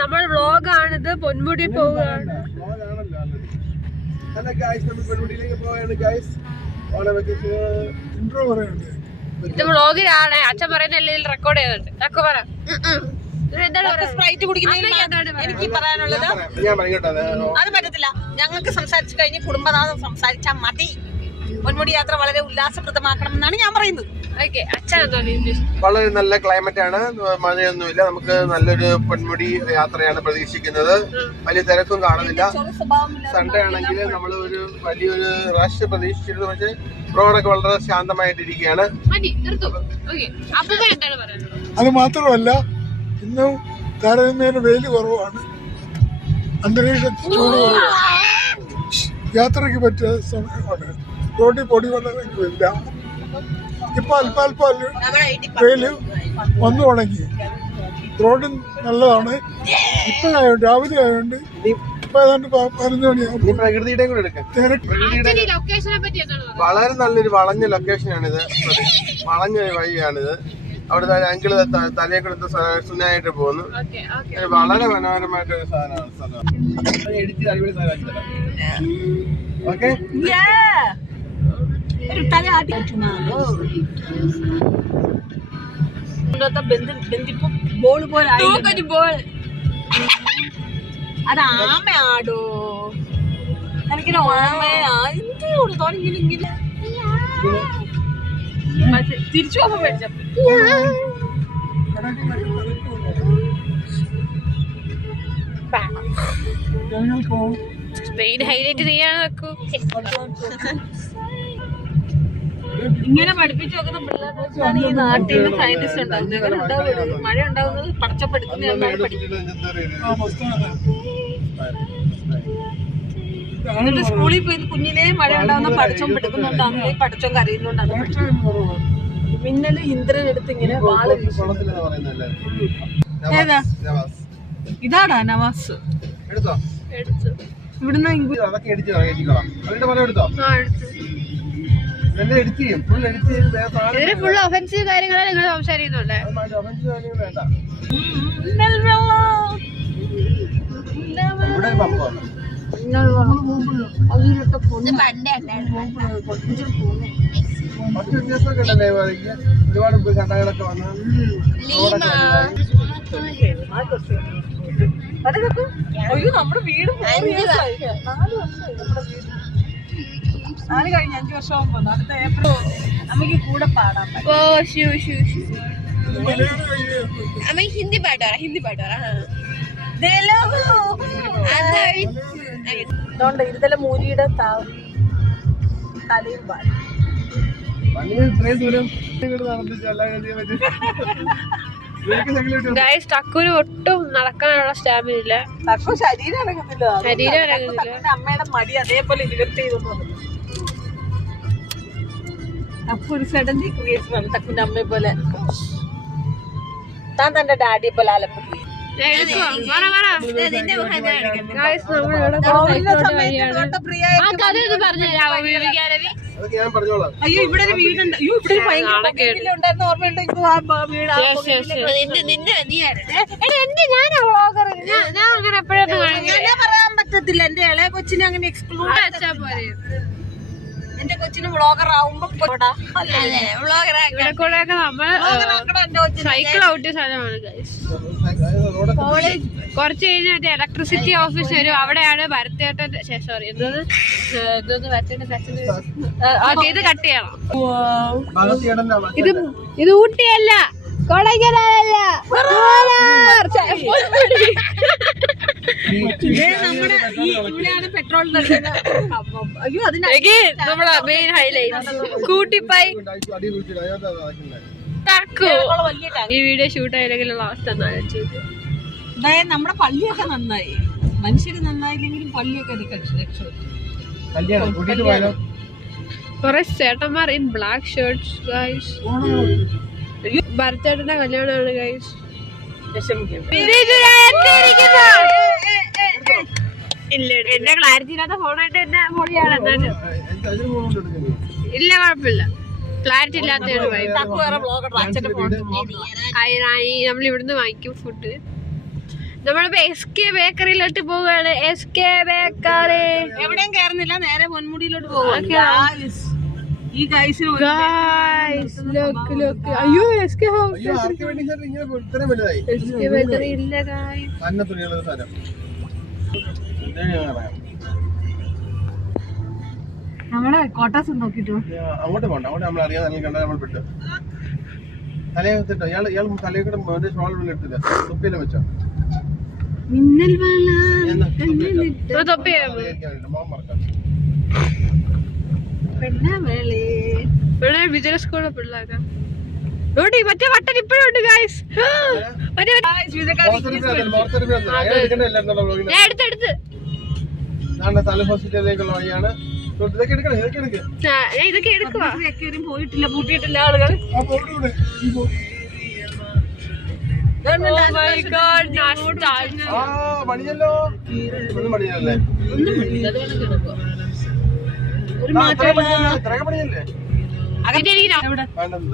നമ്മൾ വ്ലോഗാണിത്. പൊന്മുടി പോവുകയാണ്. ഇത് വ്ലോഗിലാണ്. അച്ഛൻ പറയുന്ന എല്ലാം റെക്കോർഡ് ചെയ്തിട്ടുണ്ട്. തക്കു പറ. എനിക്ക് പറയാനുള്ളത് അത് പറ്റത്തില്ല. ഞങ്ങൾക്ക് സംസാരിച്ചു കഴിഞ്ഞ് കുടുംബനാഥം സംസാരിച്ചാൽ മതി. പൊന്മുടി യാത്ര വളരെ ഉല്ലാസപ്രദമാക്കണം എന്നാണ് ഞാൻ പറയുന്നത്. വളരെ നല്ല ക്ലൈമറ്റ് ആണ്, മഴയൊന്നുമില്ല. നമുക്ക് നല്ലൊരു പൊന്മുടി യാത്രയാണ് പ്രതീക്ഷിക്കുന്നത്. വലിയ തിരക്കും കാണുന്നില്ല. സൺഡേ ആണെങ്കിൽ നമ്മൾ ഒരു വലിയൊരു റഷ് പ്രതീക്ഷിച്ചിരുന്നു. പക്ഷേ റോഡൊക്കെ വളരെ ശാന്തമായിട്ടിരിക്കുകയാണ്. അത് മാത്രമല്ല, ഇന്നും താരതമ്യേന വെയിൽ കുറവാണ്, അന്തരീക്ഷത്തിൽ ചൂട് കുറവാണ്. യാത്രയ്ക്ക് പറ്റിയ സമയമാണ്. റോഡിൽ പൊടി വന്നില്ല. ഇപ്പൊ അല്പാൽപ്പം വെയില് വന്നു തുടങ്ങി. റോഡ് നല്ലതാണ്. ഇപ്പോഴായോണ്ട് രാവിലെ ആയതുകൊണ്ട് ഇപ്പൊ ഏതാണ്ട് 11 മണിയാകും. പ്രകൃതിയുടെ കൂടെ എടുക്കാം. വളരെ നല്ലൊരു വളഞ്ഞ ലൊക്കേഷനാണിത്. വളഞ്ഞ വഴിയാണിത്. അവിടുത്തെ ആംഗിള് തലയെ കൊടുത്ത് സുനായിട്ട് പോകുന്നു. വളരെ മനോഹരമായിട്ടൊരു സാധനമാണ്. ഓക്കെ, ബോൾ പോലെ അത് ആമയാടോ. എനിക്കിങ്ങനെ ഓമയാ എന്തിനോട് തോന്നിങ്ങനെ ഇങ്ങനെ തിരിച്ചു പോകുമ്പോ മേടിച്ച സ്പെയിൻ ഹൈലൈറ്റ് ചെയ്യാൻ നോക്കൂ. ഇങ്ങനെ പഠിപ്പിച്ചു നോക്കുന്ന പിള്ളേർക്കാണ് ഈ നാട്ടിൽ നിന്ന് സയന്റിസ്റ്റ് ഉണ്ടാകുന്നത്. അങ്ങനെ ഉണ്ടാവുള്ളൂ. മഴ ഉണ്ടാവുന്നത് പടച്ചപ്പെടുക്കുന്നതാണ് പഠിക്കുന്നത്. എന്നിട്ട് സ്കൂളിൽ പോയി കുഞ്ഞിലേ മഴ ഉണ്ടാവുന്ന പടച്ചം പെടുക്കുന്നുണ്ടാകുന്നത്. പടച്ചം കരയുന്നുണ്ടാകും. മിന്നല് ഇന്ദ്രൻ എടുത്ത് ഇങ്ങനെ വാള് ഏതാ ഇതാടാ നവാസ്. ഇവിടുന്ന് ഫുൾ ഒഫൻസീവ് കാര്യങ്ങളാണ് നിങ്ങൾ സംസാരിക്കുന്നുണ്ട്. ഒരുപാട് കണ്ടകളൊക്കെ വന്ന് അയ്യോ നമ്മുടെ വീട് 4 കഴിഞ്ഞ് 5 വർഷമാകുമ്പോ അടുത്ത ഏപ്രിൽ നമുക്ക് കൂടെ പാടാൻ പറ്റും. ഹിന്ദി പാട്ട് ഹിന്ദി പാട്ട് അതുകൊണ്ട് ഇന്നലെ മൂരിയുടെ തലയും പാടും. ടക്കുന് ഒട്ടും നടക്കാനുള്ള സ്റ്റാമിന ഇല്ല. ടക്കു ശരീരം അനങ്ങുന്നില്ല. അമ്മയുടെ മടി അതേപോലെ നിവർത്തി ചെയ്തു. ടക്കു ഒരു സഡൻലി ക്രിയേറ്റർ ആണ്. ടക്കുന്റെ അമ്മയെ പോലെ താൻ തന്റെ ഡാഡിയെ പോലെ അലപ്പുള്ളി. അയ്യോ ഇവിടെ ഒരു വീടുണ്ട്. അയ്യോ ഇവിടെ ഭയങ്കര ഓർമ്മയുണ്ട്. പറയാൻ പറ്റത്തില്ല. എന്റെ ഇളയ കൊച്ചിനെ അങ്ങനെ എക്സ്പ്ലോർ വെച്ചാ പോലെ. എന്റെ കൊച്ചിന് വ്ളോഗർ ആവുമ്പോ സൈക്കിൾ ഔട്ടിയ സ്ഥലമാണ്. കുറച്ച് കഴിഞ്ഞ മറ്റേ ഇലക്ട്രിസിറ്റി ഓഫീസ് വരും. അവിടെയാണ് ഭരതേട്ടൻ സോറി എന്തോന്ന് ഭരതേട്ടൻ ഇത് കട്ട് ചെയ്യണം. ഇത് ഊട്ടിയല്ല, കൊടൈക്കനാലല്ല, നമ്മുടെ ഇവിടെയാണ് പെട്രോൾ. അയ്യോ നമ്മുടെ മെയിൻ ഹൈലൈറ്റ് കൂട്ടിപ്പായി ഈ വീഡിയോ ഷൂട്ട് ആയില്ലെങ്കിലുള്ള അവസ്ഥ അതായത് നമ്മുടെ പള്ളിയൊക്കെ നന്നായി. മനുഷ്യര് നന്നായില്ലെങ്കിലും പള്ളിയൊക്കെ രക്ഷപ്പെട്ടു. കുറെ ചേട്ടന്മാർ ഇൻ ബ്ലാക്ക് ഷർട്ട്സ് ഗൈസ്. ഭരതേട്ടന്റെ കല്യാണമാണ് ഗൈസ്. എന്റെ ക്ലാരിറ്റി ഇല്ലാത്ത ഫോണായിട്ട് എന്നെ പൊളിയാണ്. എന്നാലും ഇല്ല, കുഴപ്പമില്ല. ക്ലാരിറ്റി ഇല്ലാത്ത നമ്മൾ ഇവിടുന്ന് വാങ്ങിക്കും ഫുഡ്. നമ്മളിപ്പോ SK ബേക്കറിയിലോട്ട് പോവുകയാണ്. SK ബേക്കറി എവിടെയും കയറുന്നില്ല, നേരെ പൊന്മുടിയിലോട്ട് പോകും. ഈ ഗൈസിന് അയ്യോ SK അയ്യോ ആർക്ക് വേണ്ടി ഇങ്ങനെ ഇത്രയും വലുതായി ബേക്കറി ഇല്ല ഗായ്സ്. അന്ന തുണിയുള്ള സാധനം നമ്മളെ കോട്ടാസ് നോക്കിട്ടോ. അങ്ങോട്ട് പോകണ്ട, അങ്ങോട്ട് നമ്മൾ അറിയാതെ അല്ലെങ്കിൽ കണ്ടാൽ നമ്മൾ പെട്ടു. തലയെത്തിട്ടോ ഇയാൾ തലയൊക്കെ ഷോൾ എടുത്തില്ല, തൊപ്പിയിലും വെച്ചോ. മിന്നൽ വള മോൻ മറക്കാം. ഇവിടെ വിജയ സ്കൂളിലെ പിള്ളേരാ. ഇവിടെ മറ്റേ വട്ടൻ ഇപ്പോഴും ഉണ്ട് ഗായ്സ്. ഞാൻ എടുത്തെടുത്ത് തല ഹോസ്പിറ്റലിലേക്കുള്ള വഴിയാണ്. ഇതൊക്കെ എടുക്കണം, ഇതൊക്കെ എടുക്കുക. ഞാൻ ഇതൊക്കെ എടുക്കുവാ. പോയിട്ടില്ല, പൂട്ടിയിട്ടില്ല ആളുകൾ. പണിയല്ലോ, ഒന്നും പണിയല്ലേ, ഒരു മാറ്റം ഇത്രയൊക്കെ പണിയല്ലേ.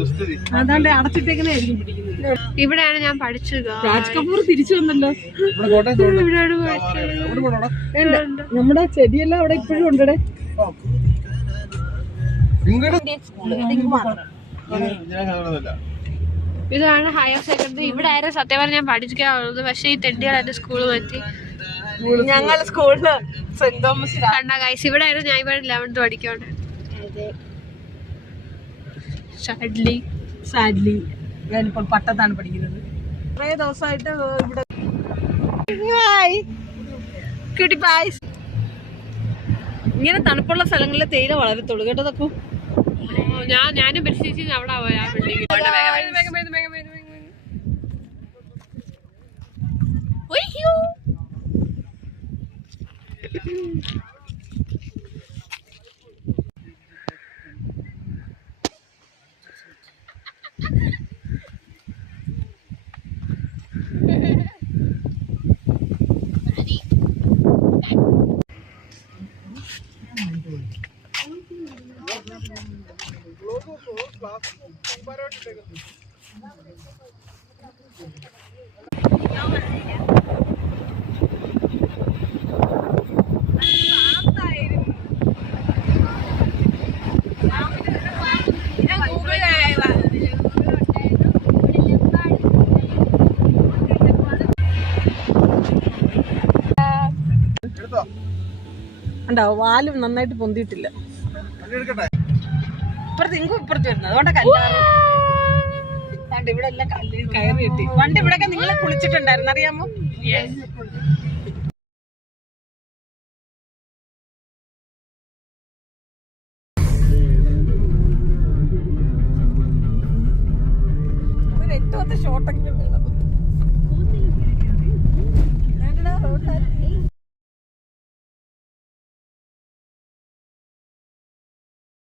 ദുസ്ഥിതി അതാണ്ട് അടച്ചിട്ടേക്കുന്നതായിരിക്കും പിടിക്കുന്നത്. ഇവിടെയാണ് ഞാൻ പഠിച്ചത്. രാജ് കപൂർ തിരിച്ചു വന്നല്ലോ. ഇവിടെ കോട്ടയത്ത് ഇവിടെയാണ് നമ്മുടെ ചെടിയെല്ലാം അവിടെ ഇപ്പോഴും ഉണ്ടേ. ഇതാണ് ഹയർ സെക്കൻഡറി. ഇവിടെ ആയിരുന്നു സത്യം പറഞ്ഞാൽ ഞാൻ പഠിക്കാനുള്ളത്. പക്ഷെ ഈ തെണ്ടികൾ എന്റെ സ്കൂള് പറ്റി. ഞങ്ങൾ സ്കൂളില് സെന്റ് തോമസ് കണ്ട ഗൈസ്, ഇവിടെ ആയിരുന്നു ഞാൻ ഇവിടെ 11th പഠിക്കാണ്ട്. സാഡ്ലി ഞാനിപ്പോൾ പട്ടത്താണ് പഠിക്കുന്നത്. കുറേ ദിവസമായിട്ട് ഇവിടെ ഇങ്ങനെ തണുപ്പുള്ള സ്ഥലങ്ങളിൽ തേയില വളരത്തുള്ളൂ കേട്ടോ. തക്കു ഞാനും പരിശീലിച്ച് അവിടെ പോയാ ബിൽഡിംഗ്. ഉണ്ടാവും. വാലും നന്നായിട്ട് പൊന്തിയിട്ടില്ല. ഇപ്പുറത്ത് ഇങ്ങും ഇപ്പുറത്ത് വരുന്നത് അതുകൊണ്ട് കല്ല് ഇവിടെ എല്ലാം കല്ല് കയറി കിട്ടി. പണ്ട് ഇവിടെയൊക്കെ നിങ്ങളെ കുളിച്ചിട്ടുണ്ടായിരുന്നു, അറിയാമോ? ഒരു 8-10 ഷോട്ടെങ്കിലും വേണം.